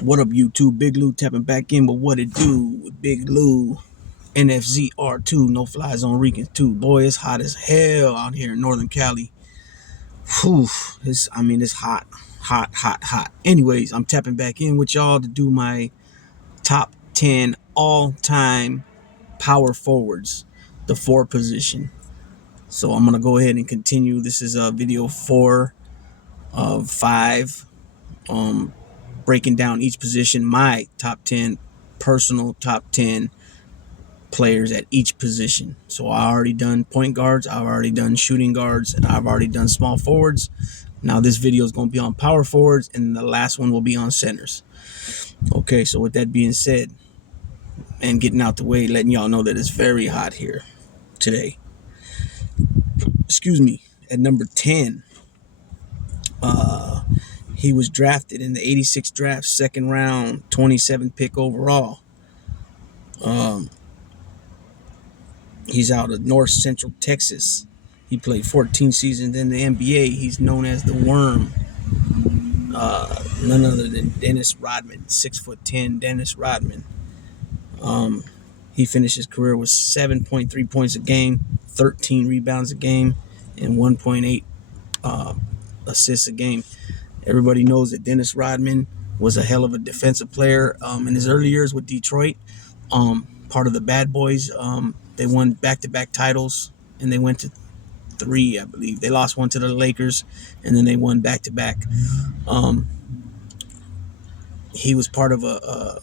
What up, YouTube? Big Lou tapping back in, but what it do with Big Lou? NFZR2, no fly zone Rican 2. Boy, it's hot as hell out here in Northern Cali. Whew, it's hot, hot, hot, hot. Anyways, I'm tapping back in with y'all to do my top 10 all-time power forwards, the 4 position. So I'm gonna go ahead and continue. This is video 4 of 5. Breaking down each position, my top 10 personal top 10 players at each position. So I already done point guards, I've already done shooting guards, and I've already done small forwards. Now this video is going to be on power forwards, and the last one will be on centers. Okay, so with that being said, and getting out the way, letting y'all know that it's very hot here today. Excuse me. At number 10, he was drafted in the 86 draft, second round, 27th pick overall. He's out of North Central Texas. He played 14 seasons in the NBA. He's known as the Worm. None other than Dennis Rodman, 6'10" Dennis Rodman. He finished his career with 7.3 points a game, 13 rebounds a game, and 1.8 assists a game. Everybody knows that Dennis Rodman was a hell of a defensive player in his early years with Detroit. Part of the Bad Boys. They won back-to-back titles, and they went to 3, I believe. They lost one to the Lakers, and then they won back-to-back. He was part of the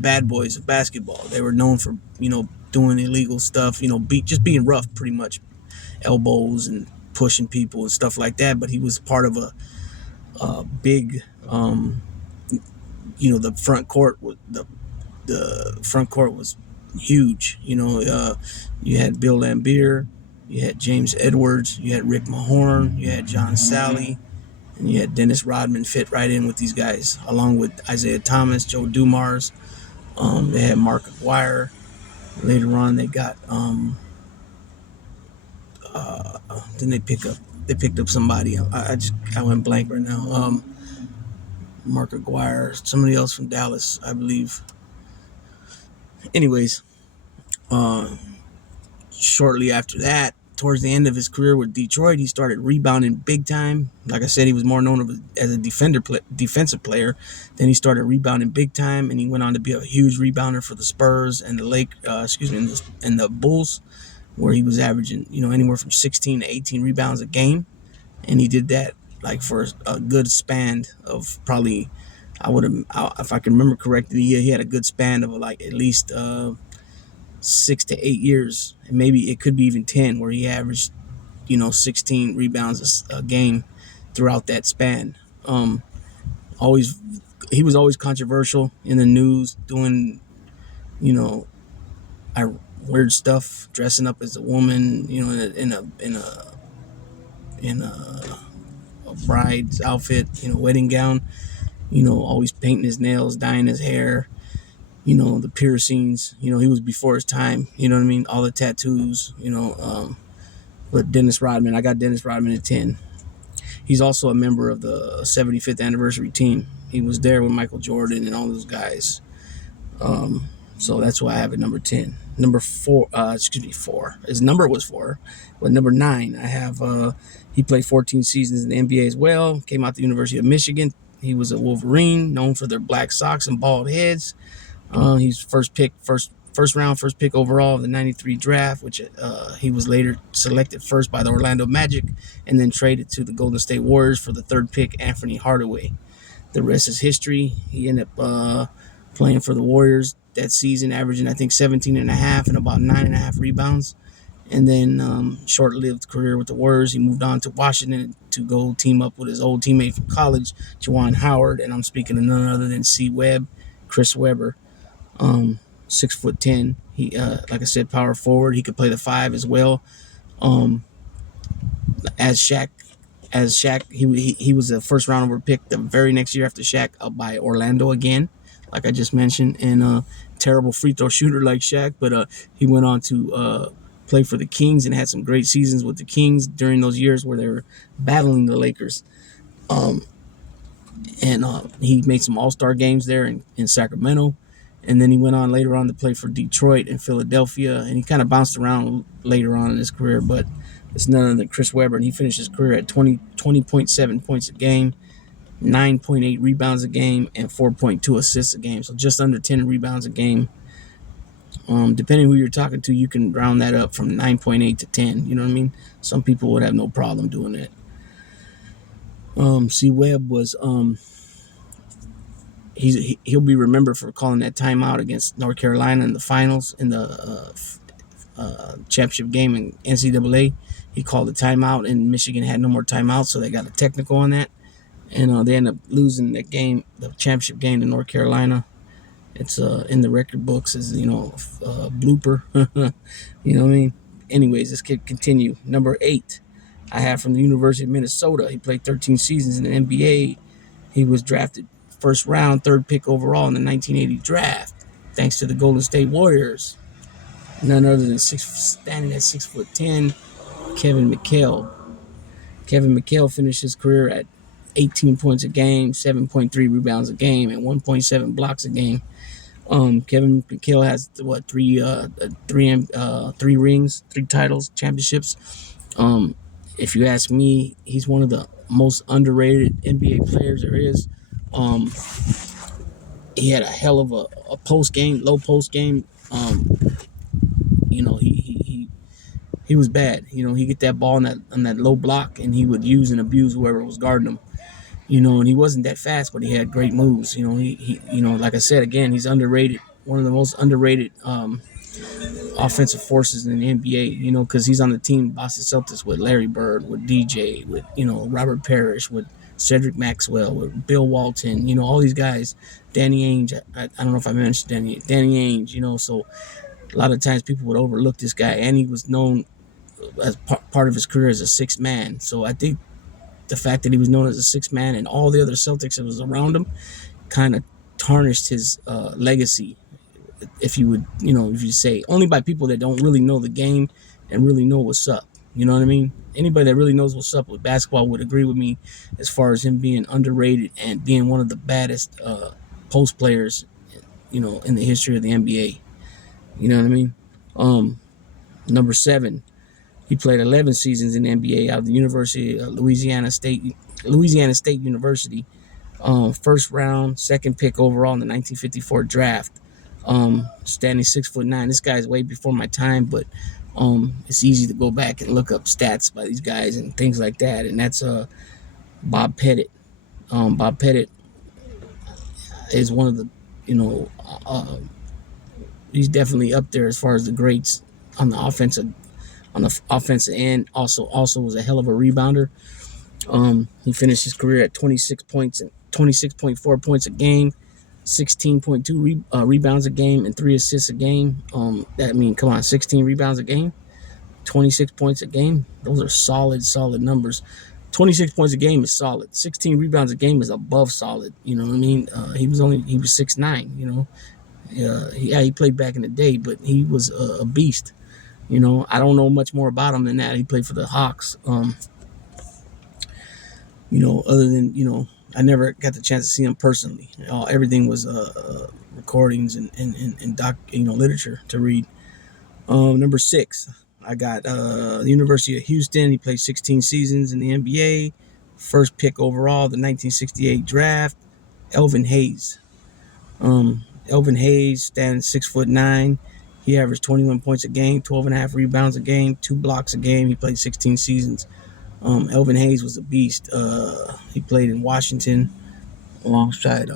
Bad Boys of basketball. They were known for, doing illegal stuff, just being rough, pretty much, elbows and pushing people and stuff like that. But he was part of a big, the front court. The front court was huge. You had Bill Laimbeer, you had James Edwards, you had Rick Mahorn, you had John Sally, and you had Dennis Rodman fit right in with these guys, along with Isaiah Thomas, Joe Dumars. They had Mark Aguirre. Later on, they got then they picked up somebody. I went blank right now. Mark Aguirre, somebody else from Dallas, I believe. Anyways, shortly after that, towards the end of his career with Detroit, he started rebounding big time. Like I said, he was more known as a defensive player. Then he started rebounding big time, and he went on to be a huge rebounder for the Spurs and and the Bulls, where he was averaging anywhere from 16 to 18 rebounds a game, and he did that for a good span of probably, if I can remember correctly, he had a good span of at least 6 to 8 years, and maybe it could be even 10, where he averaged 16 rebounds a game throughout that span. He was always controversial in the news, doing weird stuff, dressing up as a woman, in a bride's outfit, wedding gown, always painting his nails, dyeing his hair, the piercings, he was before his time, you know what I mean? All the tattoos, but I got Dennis Rodman at 10. He's also a member of the 75th anniversary team. He was there with Michael Jordan and all those guys. So that's why I have it number 10. Number 4, 4. His number was 4. But number 9, I have, he played 14 seasons in the NBA as well. Came out the University of Michigan. He was a Wolverine, known for their black socks and bald heads. He's first pick overall of the 93 draft, which he was later selected first by the Orlando Magic and then traded to the Golden State Warriors for the 3rd pick, Anthony Hardaway. The rest is history. He ended up playing for the Warriors that season, averaging, I think, 17 and a half and about 9.5 rebounds. And then short-lived career with the Warriors. He moved on to Washington to go team up with his old teammate from college, Juwan Howard. And I'm speaking of none other than Chris Webber. 6'10". He, like I said, power forward. He could play the 5 as well. As Shaq, he was a first round over pick the very next year after Shaq by Orlando again, like I just mentioned, and a terrible free throw shooter like Shaq, but he went on to play for the Kings and had some great seasons with the Kings during those years where they were battling the Lakers. and he made some All-Star games there in Sacramento, and then he went on later on to play for Detroit and Philadelphia, and he kind of bounced around later on in his career, but it's none other than Chris Webber, and he finished his career at 20.7 points a game, 9.8 rebounds a game, and 4.2 assists a game, so just under 10 rebounds a game. Depending who you're talking to, you can round that up from 9.8 to 10. You know what I mean? Some people would have no problem doing that. See, Webb was he'll be remembered for calling that timeout against North Carolina in the finals in the championship game in NCAA. He called a timeout, and Michigan had no more timeouts, so they got a technical on that, and they ended up losing that game, the championship game, to North Carolina. It's in the record books as blooper. You know what I mean? Anyways, let's continue. Number 8, I have from the University of Minnesota. He played 13 seasons in the NBA. He was drafted first round, third pick overall in the 1980 draft, thanks to the Golden State Warriors. None other than standing at 6'10", Kevin Mchale. Kevin Mchale finished his career at 18 points a game, 7.3 rebounds a game, and 1.7 blocks a game. Kevin Mchale has three rings, 3 titles, championships. If you ask me, he's one of the most underrated NBA players there is. He had a hell of a low post game. He was bad. He get that ball on that low block, and he would use and abuse whoever was guarding him. And he wasn't that fast, but he had great moves. He like I said again, he's underrated. One of the most underrated offensive forces in the NBA. Because he's on the team Boston Celtics with Larry Bird, with DJ, with Robert Parrish, with Cedric Maxwell, with Bill Walton. All these guys. Danny Ainge. I don't know if I mentioned Danny Ainge. So a lot of times people would overlook this guy, and he was known as part of his career as a sixth man. So I think the fact that he was known as a sixth man and all the other Celtics that was around him kind of tarnished his legacy, if you say, only by people that don't really know the game and really know what's up. You know what I mean? Anybody that really knows what's up with basketball would agree with me as far as him being underrated and being one of the baddest post players, in the history of the NBA. You know what I mean? Number 7, he played 11 seasons in the NBA out of the University of Louisiana State University. First round, second pick overall in the 1954 draft. Standing 6'9". This guy's way before my time, but it's easy to go back and look up stats by these guys and things like that. And that's Bob Pettit. Bob Pettit is one of the, he's definitely up there as far as the greats on the offensive end. Also was a hell of a rebounder. He finished his career at 26 points and 26.4 points a game, 16.2 rebounds a game, and 3 assists a game. 16 rebounds a game, 26 points a game. Those are solid numbers. 26 points a game is solid. 16 rebounds a game is above solid. You know what I mean? He was 6'9". He played back in the day, but he was a beast. I don't know much more about him than that. He played for the Hawks. Other than, I never got the chance to see him personally. Everything was recordings and literature to read. Number 6, I got the University of Houston. He played 16 seasons in the NBA. First pick overall, the 1968 draft, Elvin Hayes. Elvin Hayes, standing 6'9". He averaged 21 points a game, 12.5 rebounds a game, 2 blocks a game. He played 16 seasons. Elvin Hayes was a beast. He played in Washington alongside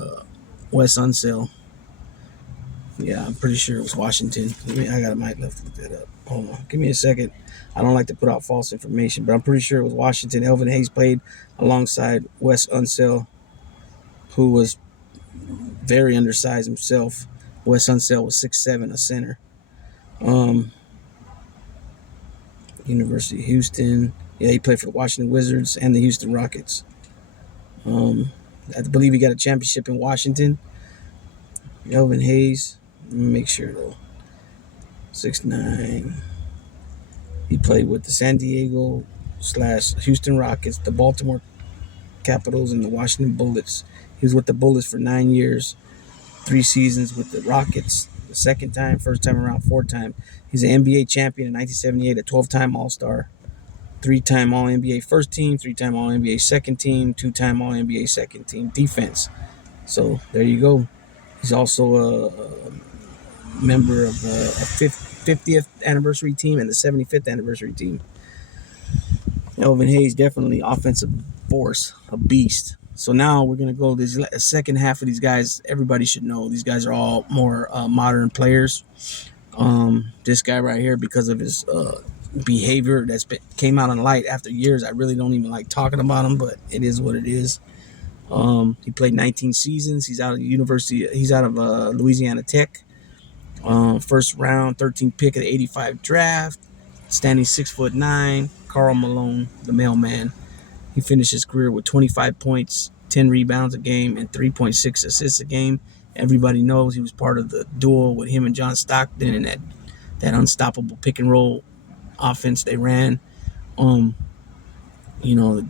Wes Unseld. Yeah, I'm pretty sure it was Washington. I got a mic left to look that up. Hold on. Give me a second. I don't like to put out false information, but I'm pretty sure it was Washington. Elvin Hayes played alongside Wes Unseld, who was very undersized himself. Wes Unseld was 6'7", a center. University of Houston. Yeah, he played for the Washington Wizards and the Houston Rockets. I believe he got a championship in Washington. Elvin Hayes. Let me make sure though. 6'9". He played with the San Diego / Houston Rockets, the Baltimore Capitals and the Washington Bullets. He was with the Bullets for 9 years, 3 seasons with the Rockets. The second time, first time around, 4 time. He's an NBA champion in 1978, a 12-time All-Star, 3-time All-NBA first team, 3-time All-NBA second team, 2-time All-NBA second team defense. So there you go. He's also a member of the 50th anniversary team and the 75th anniversary team. Elvin Hayes, definitely offensive force, a beast. So now we're going to go this second half of these guys. Everybody should know these guys are all more modern players. This guy right here, because of his behavior came out in light after years, I really don't even like talking about him, but it is what it is. He played 19 seasons. He's out of Louisiana Tech. First round, 13th pick of the 85 draft. Standing 6'9". Karl Malone, the mailman. He finished his career with 25 points, 10 rebounds a game, and 3.6 assists a game. Everybody knows he was part of the duel with him and John Stockton and that unstoppable pick and roll offense they ran. The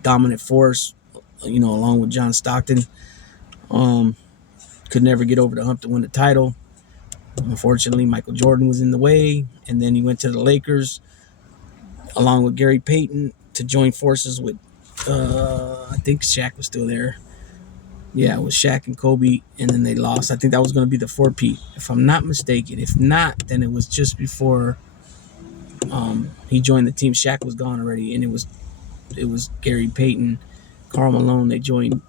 dominant force, along with John Stockton. Could never get over the hump to win the title. Unfortunately, Michael Jordan was in the way, and then he went to the Lakers along with Gary Payton to join forces with, I think Shaq was still there. Yeah, it was Shaq and Kobe, and then they lost. I think that was going to be the four-peat, if I'm not mistaken. If not, then it was just before he joined the team. Shaq was gone already, and it was Gary Payton, Karl Malone. They joined,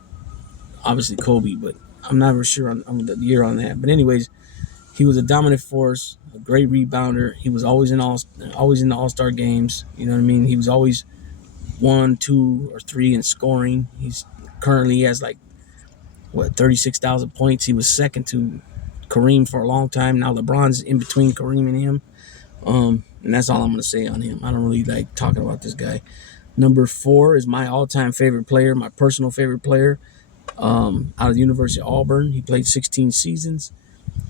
obviously, Kobe, but I'm not sure on the year on that. But anyways, he was a dominant force, a great rebounder. He was always in the All-Star games. You know what I mean? He was always 1, 2, or 3 in scoring. He has 36,000 points. He was second to Kareem for a long time. Now LeBron's in between Kareem and him. And that's all I'm going to say on him. I don't really like talking about this guy. Number 4 is my all-time favorite player, my personal favorite player, out of the University of Auburn. He played 16 seasons.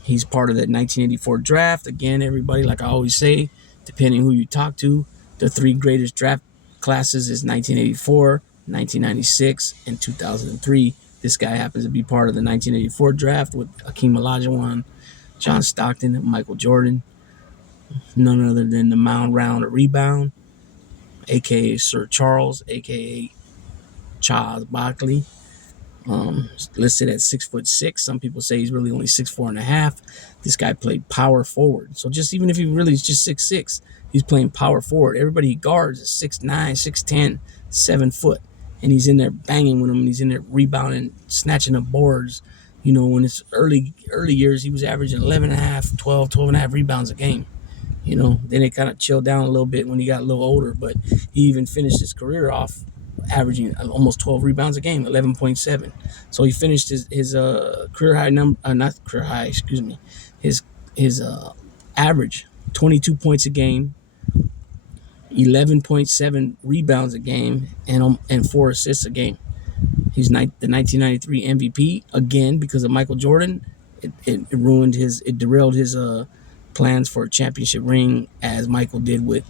He's part of that 1984 draft. Again, everybody, like I always say, depending who you talk to, the 3 greatest draft classes is 1984, 1996, and 2003. This guy happens to be part of the 1984 draft with Hakeem Olajuwon, John Stockton, and Michael Jordan. None other than the Mound Round or Rebound, a.k.a. Sir Charles, a.k.a. Charles Barkley. Listed at 6'6". Some people say he's really only 6'4.5". This guy played power forward. So just even if he really is just 6'6", he's playing power forward. Everybody he guards is 6'9", 6'10", 7 foot. And he's in there banging with them, and he's in there rebounding, snatching up boards. In his early years, he was averaging 11.5, 12.5 rebounds a game. Then it kind of chilled down a little bit when he got a little older, but he even finished his career off averaging almost 12 rebounds a game, 11.7. So he finished his career high his average 22 points a game, 11.7 rebounds a game, and 4 assists a game. He's the 1993 MVP again because of Michael Jordan. It derailed his plans for a championship ring, as Michael did with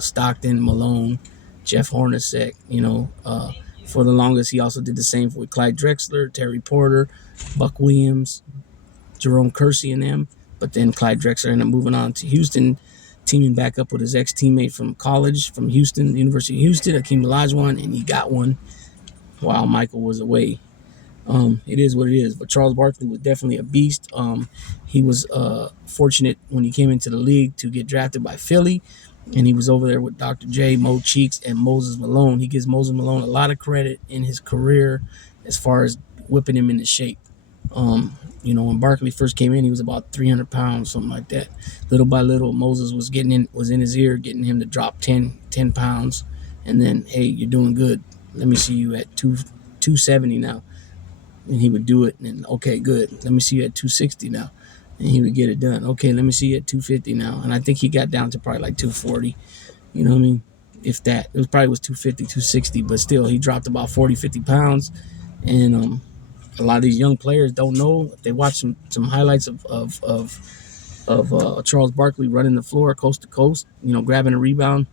Stockton, Malone, Jeff Hornacek. For the longest, he also did the same with Clyde Drexler, Terry Porter, Buck Williams, Jerome Kersey, and them. But then Clyde Drexler ended up moving on to Houston, teaming back up with his ex-teammate from college, from Houston, University of Houston, Hakeem Olajuwon, and he got one while Michael was away. It is what it is. But Charles Barkley was definitely a beast. He was fortunate when he came into the league to get drafted by Philly, and he was over there with Dr. J, Mo Cheeks, and Moses Malone. He gives Moses Malone a lot of credit in his career as far as whipping him into shape. When Barkley first came in, he was about 300 pounds, something like that. Little by little, Moses was in his ear, getting him to drop 10 pounds. And then, hey, you're doing good. Let me see you at 270 now. And he would do it, and then, okay, good. Let me see you at 260 now. And he would get it done. Okay, let me see you at 250 now. And I think he got down to probably like 240. You know what I mean? If that. It probably was 250, 260, but still, he dropped about 40, 50 pounds. And a lot of these young players don't know. They watch some highlights of Charles Barkley running the floor coast to coast, grabbing a rebound,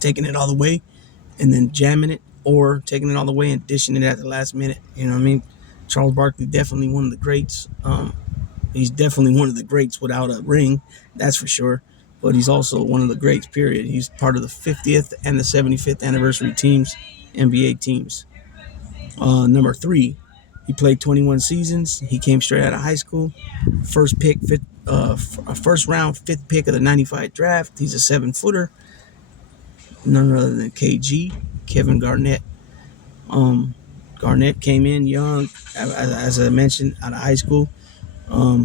taking it all the way, and then jamming it. or taking it all the way and dishing it at the last minute. You know what I mean? Charles Barkley, definitely one of the greats. He's definitely one of the greats without a ring, that's for sure. But he's also one of the greats, period. He's part of the 50th and the 75th anniversary teams, NBA teams. Number 3, he played 21 seasons. He came straight out of high school. First round, 5th pick of the 95 draft. He's a 7-footer. None other than KG, Kevin Garnett. Garnett came in young, as I mentioned, out of high school.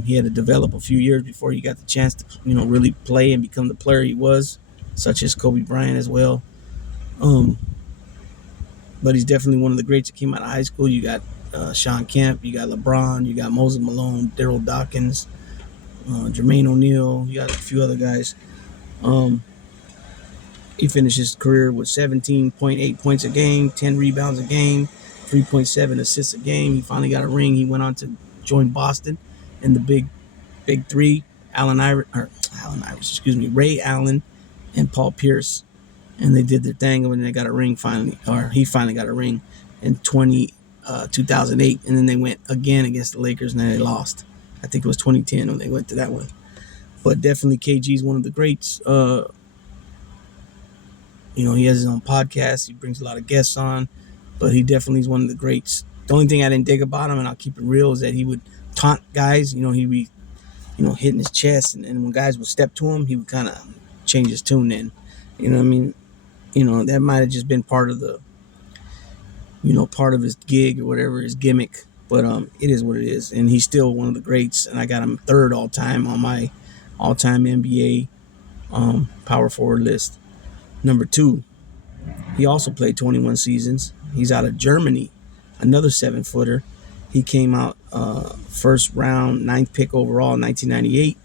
He had to develop a few years before he got the chance to, really play and become the player he was, such as Kobe Bryant as well. But he's definitely one of the greats that came out of high school. You got Sean Kemp, you got LeBron, you got Moses Malone, Daryl Dawkins, Jermaine O'Neal, you got a few other guys. He finished his career with 17.8 points a game, 10 rebounds a game, 3.7 assists a game. He finally got a ring. He went on to join Boston in the big three, Ray Allen and Paul Pierce. And they did their thing when they got a ring finally, or he finally got a ring in 2008. And then they went again against the Lakers and then they lost. I think it was 2010 when they went to that one. But definitely KG is one of the greats. He has his own podcast. He brings a lot of guests on, but he definitely is one of the greats. The only thing I didn't dig about him, and I'll keep it real, is that he would taunt guys. He'd be, hitting his chest, and when guys would step to him, he would kind of change his tune then. You know what I mean? That might have just been part of the, part of his gig or whatever, his gimmick. But it is what it is. And he's still one of the greats, and I got him 3rd all-time on my all-time NBA power forward list. Number 2, he also played 21 seasons. He's out of Germany, another 7-footer. He came out first round, 9th pick overall in 1998.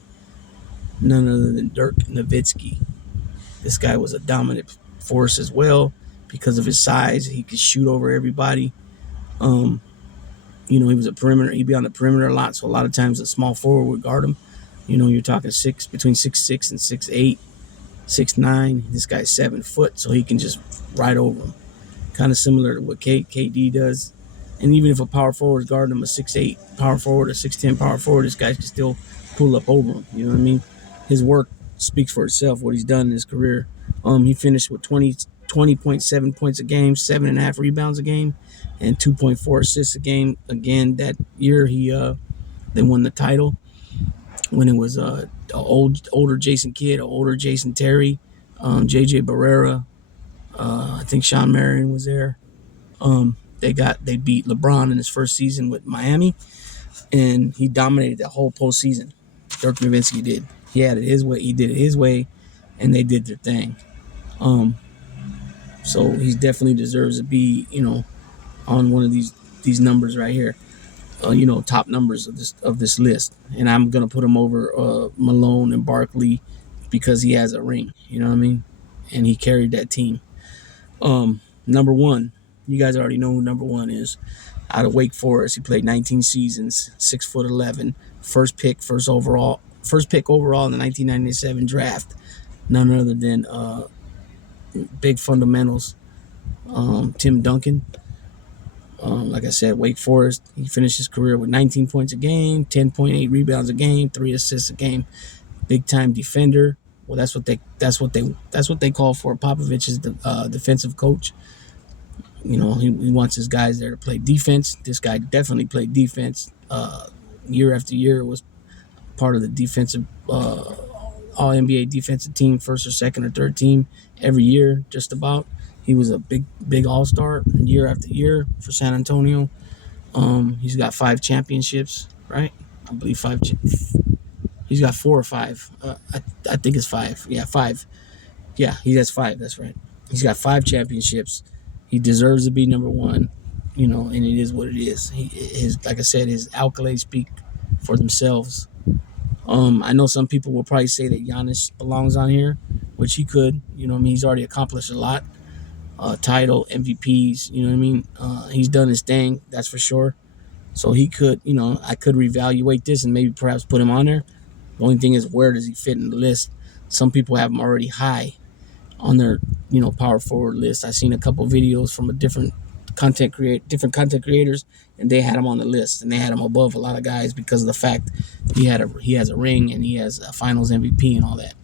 None other than Dirk Nowitzki. This guy was a dominant force as well because of his size. He could shoot over everybody. He was a perimeter. He'd be on the perimeter a lot, so a lot of times a small forward would guard him. You're talking between 6'6" and 6'8". 6'9". This guy's 7 foot, so he can just ride over him. Kind of similar to what KD does. And even if a power forward is guarding him, a 6'8" power forward or 6'10" power forward, this guy can still pull up over him. You know what I mean? His work speaks for itself, what he's done in his career. He finished with 20.7 points a game, 7.5 rebounds a game, and 2.4 assists a game. Again, that year they won the title when it was older Jason Kidd, older Jason Terry, JJ Barrera. I think Sean Marion was there. They beat LeBron in his first season with Miami, and he dominated the whole postseason. Dirk Nowitzki did. He had it his way. He did it his way, and they did their thing. So he definitely deserves to be, on one of these numbers right here. Top numbers of this list, and I'm gonna put him over Malone and Barkley because he has a ring. You know what I mean? And he carried that team. Number 1, you guys already know who number 1 is. Out of Wake Forest, he played 19 seasons, 6'11", first pick overall in the 1997 draft. None other than big fundamentals, Tim Duncan. Like I said, Wake Forest, he finished his career with 19 points a game, 10.8 rebounds a game, 3 assists a game. Big time defender. Well, that's what they call for. Popovich is the defensive coach. He wants his guys there to play defense. This guy definitely played defense. Year after year was part of the defensive All NBA defensive team, first or second or third team every year, just about. He was a big all-star year after year for San Antonio. He's got 5 championships, right? I believe 5. He's got 4 or 5. I think it's 5. Yeah, 5. Yeah, he has 5. That's right. He's got 5 championships. He deserves to be number 1, and it is what it is. Like I said, his accolades speak for themselves. I know some people will probably say that Giannis belongs on here, which he could. He's already accomplished a lot. Title, MVPs, he's done his thing, that's for sure. So he could, I could reevaluate this and maybe perhaps put him on there. The only thing is, where does he fit in the list? Some people have him already high. on their power forward list. I seen a couple videos from a different content creators, and they had him on the list, and they had him above a lot of guys because of the fact he has a ring and he has a Finals MVP and all that.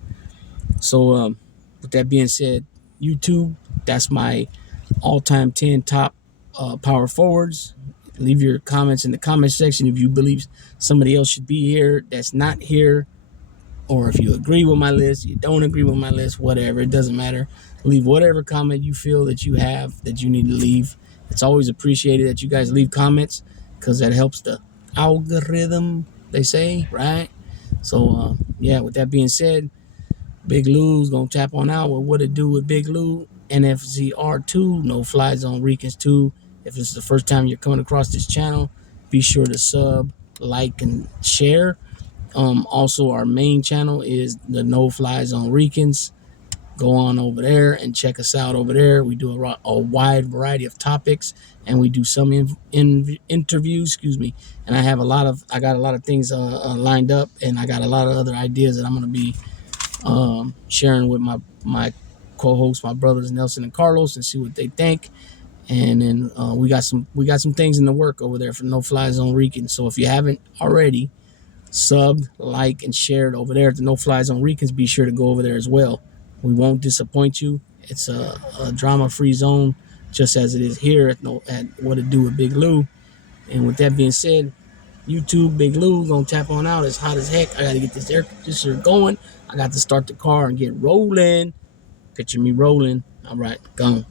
So with that being said, YouTube, that's my all-time 10 top power forwards. Leave your comments in the comment section if you believe somebody else should be here that's not here, or if you agree with my list, you don't agree with my list, whatever, it doesn't matter. Leave whatever comment you feel that you have that you need to leave. It's always appreciated that you guys leave comments because that helps the algorithm, they say, right? So yeah, with that being said, Big Lou's gonna tap on out with what it do with Big Lou. NFZR2, No Fly Zone Ricans 2. If it's the first time you're coming across this channel, be sure to sub, like, and share. Also, our main channel is the No Fly Zone Ricans. Go on over there and check us out over there. We do a wide variety of topics, and we do some interviews. And I got a lot of things lined up, and I got a lot of other ideas that I'm gonna be sharing with my co-hosts, my brothers Nelson and Carlos, and see what they think. And then we got some things in the work over there for No Fly Zone Ricans. So if you haven't already subbed, like, and shared over there at the No Fly Zone Ricans, be sure to go over there as well. We won't disappoint you. It's a drama-free zone, just as it is here at What It Do with Big Lou. And with that being said, YouTube, Big Lou gonna tap on out. It's hot as heck. I gotta get this air conditioner going. I got to start the car and get rolling. Picture me rolling. All right, gone.